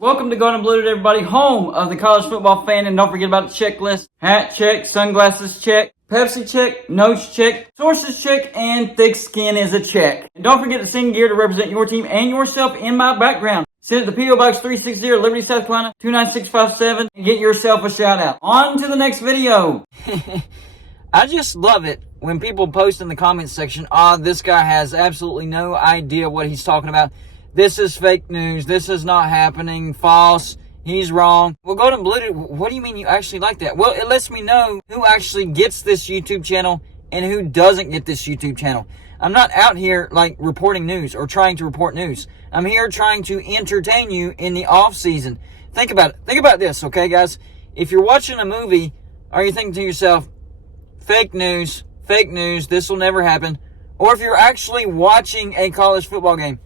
Welcome to Golden and Blue, everybody, home of the college football fan. And don't forget about the checklist. Hat check, sunglasses check, Pepsi check, notes check, sources check, and thick skin is a check. And don't forget to send gear to represent your team and yourself in my background. Send it to P.O. Box 360, Liberty, South Carolina, 29657, and get yourself a shout out. On to the next video. I just love it when people post in the comments section, this guy has absolutely no idea what he's talking about. This is fake news. This is not happening. False. He's wrong. Well, Golden Blue, what do you mean you actually like that? Well, it lets me know who actually gets this YouTube channel and who doesn't get this YouTube channel. I'm not out here like reporting news or trying to report news. I'm here trying to entertain you in the off season. Think about it. Think about this, okay, guys? If you're watching a movie, are you thinking to yourself, fake news, this will never happen? Or if you're actually watching a college football game,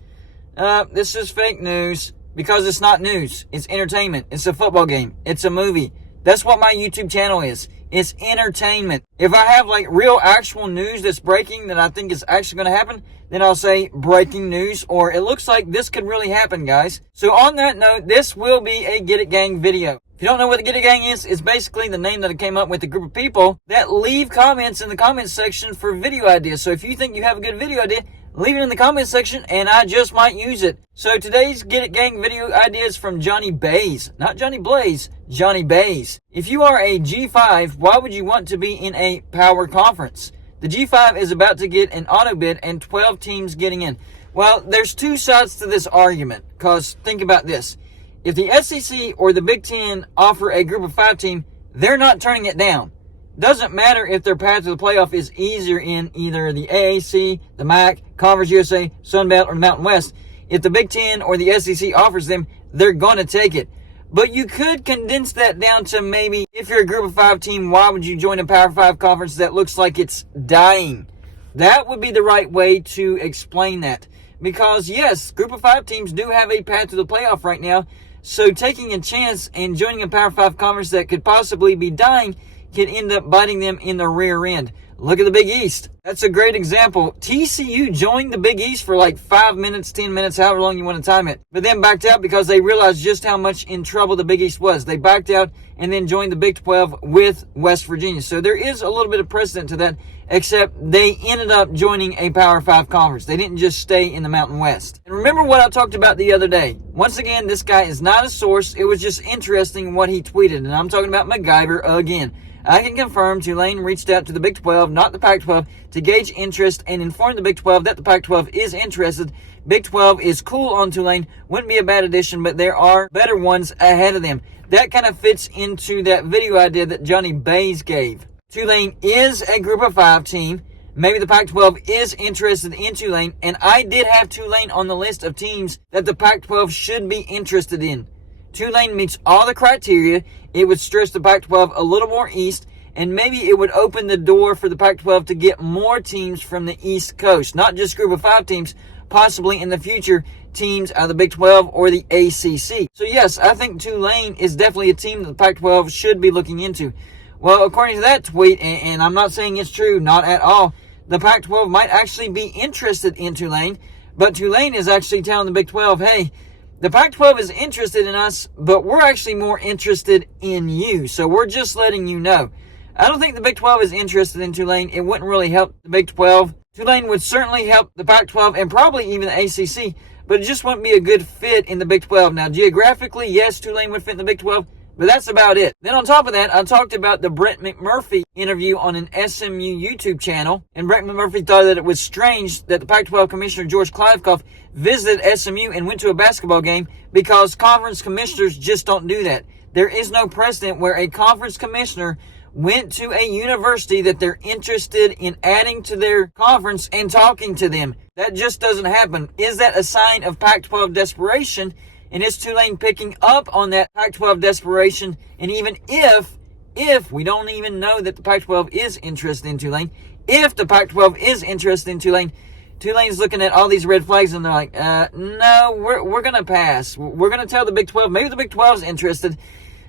this is fake news because it's not news. It's entertainment. It's a football game. It's a movie. That's what my YouTube channel is. It's entertainment. If I have like real actual news that's breaking that I think is actually going to happen, then I'll say breaking news, or it looks like this could really happen, guys. So on that note, this will be a Get It Gang video. If you don't know what the Get It Gang is, it's basically the name that I came up with, a group of people that leave comments in the comments section for video ideas. So if you think you have a good video idea, leave it in the comments section, and I just might use it. So today's Get It Gang video idea is from Johnny Bays. Not Johnny Blaze, Johnny Bays. If you are a G5, why would you want to be in a power conference? The G5 is about to get an auto bid and 12 teams getting in. Well, there's two sides to this argument, because think about this. If the SEC or the Big Ten offer a group of 5 team, they're not turning it down. Doesn't matter if their path to the playoff is easier in either the AAC, the MAC, Conference USA, Sun Belt, or the Mountain West. If the Big Ten or the SEC offers them, they're going to take it. But you could condense that down to maybe if you're a group of 5 team, why would you join a Power 5 conference that looks like it's dying? That would be the right way to explain that. Because yes, group of 5 teams do have a path to the playoff right now. So taking a chance and joining a Power 5 conference that could possibly be dying can end up biting them in the rear end. Look at the Big East. That's a great example. TCU joined the Big East for like 5 minutes, 10 minutes, however long you want to time it. But then backed out because they realized just how much in trouble the Big East was. They backed out and then joined the Big 12 with West Virginia. So there is a little bit of precedent to that, except they ended up joining a Power 5 conference. They didn't just stay in the Mountain West. And remember what I talked about the other day. Once again, this guy is not a source. It was just interesting what he tweeted. And I'm talking about MacGyver again. I can confirm Tulane reached out to the Big 12, not the Pac-12, to gauge interest and inform the Big 12 that the Pac-12 is interested. Big 12 is cool on Tulane. Wouldn't be a bad addition, but there are better ones ahead of them. That kind of fits into that video idea that Johnny Bays gave. Tulane is a group of 5 team. Maybe the Pac-12 is interested in Tulane, and I did have Tulane on the list of teams that the Pac-12 should be interested in. Tulane meets all the criteria. It would stretch the Pac-12 a little more east, and maybe it would open the door for the Pac-12 to get more teams from the East Coast. Not just group of 5 teams, possibly in the future teams out of the Big 12 or the ACC. So yes, I think Tulane is definitely a team that the Pac-12 should be looking into. Well, according to that tweet, and I'm not saying it's true, not at all, the Pac-12 might actually be interested in Tulane, but Tulane is actually telling the Big 12, hey, the Pac-12 is interested in us, but we're actually more interested in you. So we're just letting you know. I don't think the Big 12 is interested in Tulane. It wouldn't really help the Big 12. Tulane would certainly help the Pac-12 and probably even the ACC, but it just wouldn't be a good fit in the Big 12. Now, geographically, yes, Tulane would fit in the Big 12, but that's about it. Then on top of that, I talked about the Brett McMurphy interview on an SMU YouTube channel, and Brett McMurphy thought that it was strange that the Pac-12 Commissioner George Kliavkoff visited SMU and went to a basketball game because conference commissioners just don't do that. There is no precedent where a conference commissioner went to a university that they're interested in adding to their conference and talking to them. That just doesn't happen. Is that a sign of Pac-12 desperation? And is Tulane picking up on that Pac-12 desperation? And even if we don't even know that the Pac-12 is interested in Tulane, if the Pac-12 is interested in Tulane, Tulane's looking at all these red flags and they're like, no, we're going to pass. We're going to tell the Big 12, maybe the Big 12's interested.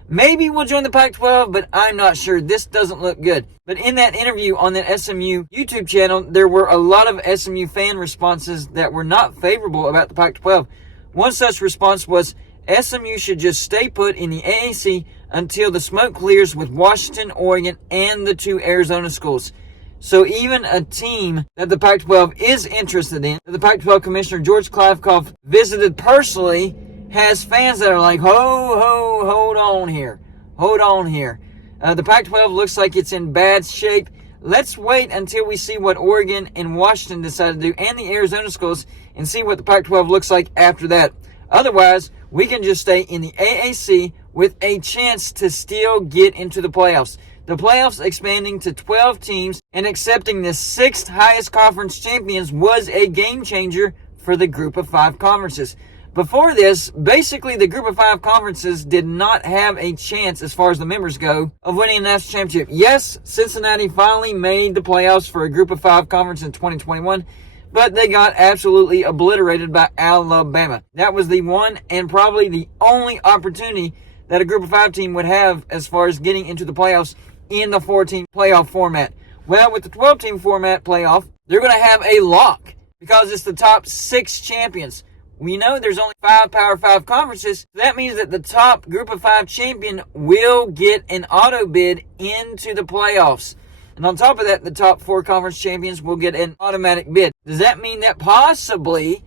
Maybe we'll join the Pac-12, but I'm not sure. This doesn't look good. But in that interview on that SMU YouTube channel, there were a lot of SMU fan responses that were not favorable about the Pac-12. One such response was, SMU should just stay put in the AAC until the smoke clears with Washington, Oregon, and the 2 Arizona schools. So even a team that the Pac-12 is interested in, that the Pac-12 Commissioner George Kliavkoff visited personally, has fans that are like, hold on here. The Pac-12 looks like it's in bad shape. Let's wait until we see what Oregon and Washington decide to do, and the Arizona schools, and see what the Pac-12 looks like after that. Otherwise, we can just stay in the AAC with a chance to still get into the playoffs. The playoffs expanding to 12 teams and accepting the 6th highest conference champions was a game changer for the Group of 5 conferences. Before this, basically the Group of 5 conferences did not have a chance, as far as the members go, of winning a national championship. Yes, Cincinnati finally made the playoffs for a Group of 5 conference in 2021, but they got absolutely obliterated by Alabama. That was the one and probably the only opportunity that a Group of 5 team would have as far as getting into the playoffs in the 14 playoff format. Well, with the 12-team format playoff, they're going to have a lock because it's the top 6 champions. We know there's only 5 Power 5 conferences. So that means that the top Group of 5 champion will get an auto bid into the playoffs. And on top of that, the top 4 conference champions will get an automatic bid. Does that mean that possibly,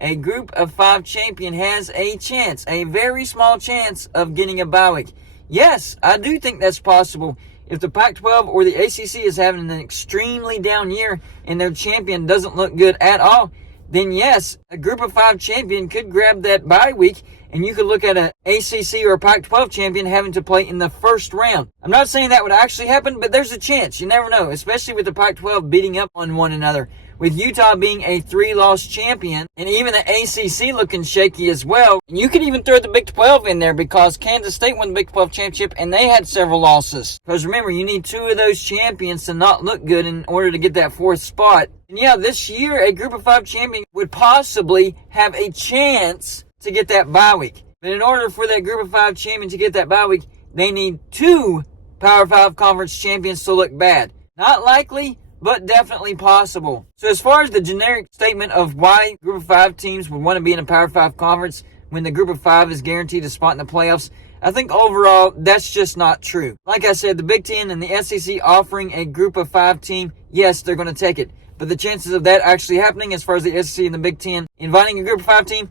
a Group of 5 champion has a chance, a very small chance of getting a bye week? Yes, I do think that's possible. If the Pac-12 or the ACC is having an extremely down year and their champion doesn't look good at all, then yes, a Group of 5 champion could grab that bye week, and you could look at an ACC or a Pac-12 champion having to play in the first round. I'm not saying that would actually happen, but there's a chance. You never know, especially with the Pac-12 beating up on one another. With Utah being a 3-loss champion, and even the ACC looking shaky as well. And you could even throw the Big 12 in there because Kansas State won the Big 12 championship and they had several losses. Because remember, you need 2 of those champions to not look good in order to get that 4th spot. And yeah, this year, a Group of 5 champion would possibly have a chance to get that bye week. But in order for that Group of 5 champion to get that bye week, they need 2 Power 5 conference champions to look bad. Not likely, but definitely possible. So as far as the generic statement of why Group of 5 teams would want to be in a Power 5 conference when the Group of 5 is guaranteed a spot in the playoffs, I think overall that's just not true. Like I said, the Big Ten and the SEC offering a Group of 5 team, yes, they're going to take it. But the chances of that actually happening as far as the SEC and the Big Ten inviting a Group of 5 team,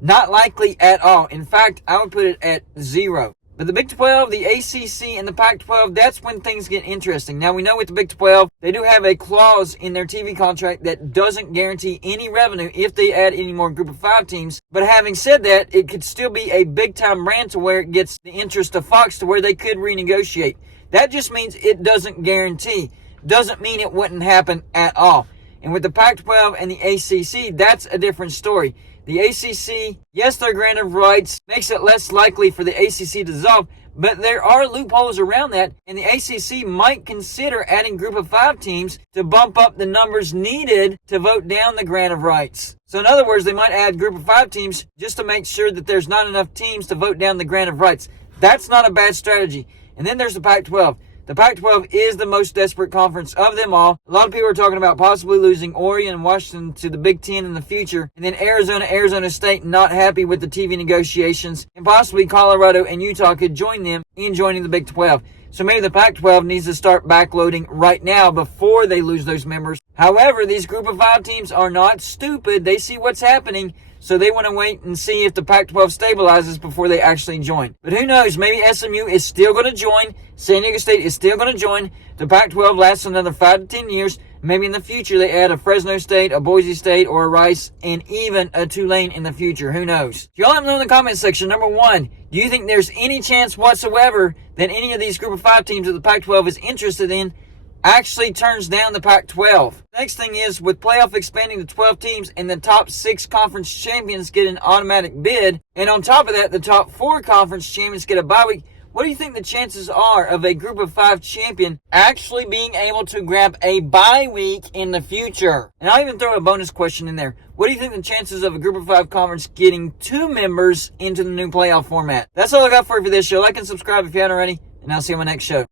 not likely at all. In fact, I would put it at 0. But the Big 12, the ACC, and the Pac-12, that's when things get interesting. Now, we know with the Big 12, they do have a clause in their TV contract that doesn't guarantee any revenue if they add any more Group of 5 teams. But having said that, it could still be a big-time brand to where it gets the interest of Fox to where they could renegotiate. That just means it doesn't guarantee. Doesn't mean it wouldn't happen at all. And with the Pac-12 and the ACC, that's a different story. The ACC, yes, their grant of rights makes it less likely for the ACC to dissolve, but there are loopholes around that, and the ACC might consider adding Group of 5 teams to bump up the numbers needed to vote down the grant of rights. So in other words, they might add Group of 5 teams just to make sure that there's not enough teams to vote down the grant of rights. That's not a bad strategy. And then there's the Pac-12. The Pac-12 is the most desperate conference of them all. A lot of people are talking about possibly losing Oregon and Washington to the Big Ten in the future. And then Arizona State not happy with the TV negotiations. And possibly Colorado and Utah could join them in joining the Big 12. So maybe the Pac-12 needs to start backloading right now before they lose those members. However, these Group of 5 teams are not stupid. They see what's happening. So they want to wait and see if the Pac-12 stabilizes before they actually join. But who knows? Maybe SMU is still going to join. San Diego State is still going to join. The Pac-12 lasts another 5 to 10 years. Maybe in the future they add a Fresno State, a Boise State, or a Rice, and even a Tulane in the future. Who knows? Y'all let me know in the comment section. Number 1, do you think there's any chance whatsoever that any of these Group of 5 teams that the Pac-12 is interested in actually turns down the Pac-12? Next thing is, with playoff expanding to 12 teams and the top 6 conference champions get an automatic bid, and on top of that, the top 4 conference champions get a bye week, what do you think the chances are of a Group of 5 champion actually being able to grab a bye week in the future? And I'll even throw a bonus question in there. What do you think the chances of a Group of 5 conference getting 2 members into the new playoff format? That's all I got for you for this show. Like and subscribe if you haven't already, and I'll see you on my next show.